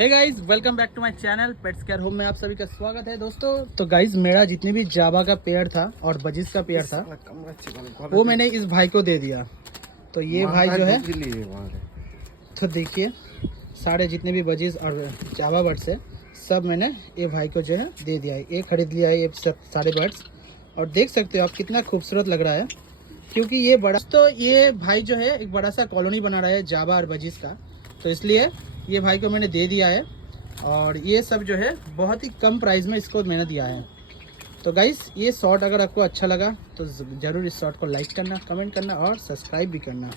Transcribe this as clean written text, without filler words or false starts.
Hey guys, welcome back to my channel pets care home में आप सभी का स्वागत है दोस्तों। तो गाइस, मेरा जितने भी जावा का पेयर था और बजिस का पेयर था वो मैंने इस भाई को दे दिया। तो ये भाई जो है, तो देखिए सारे जितने भी बजिस और जावा बर्ड्स है सब मैंने ये भाई को जो है दे दिया है। ये खरीद लिया है ये सब सारे बर्ड्स, और देख सकते हो आप कितना खूबसूरत लग रहा है। क्योंकि ये बड़ा, तो ये भाई जो है एक बड़ा सा कॉलोनी बना रहा है जावा और बजिस का, तो इसलिए ये भाई को मैंने दे दिया है। और ये सब जो है बहुत ही कम प्राइस में इसको मैंने दिया है। तो गाइस, ये शॉर्ट अगर आपको अच्छा लगा तो ज़रूर इस शॉर्ट को लाइक करना, कमेंट करना और सब्सक्राइब भी करना।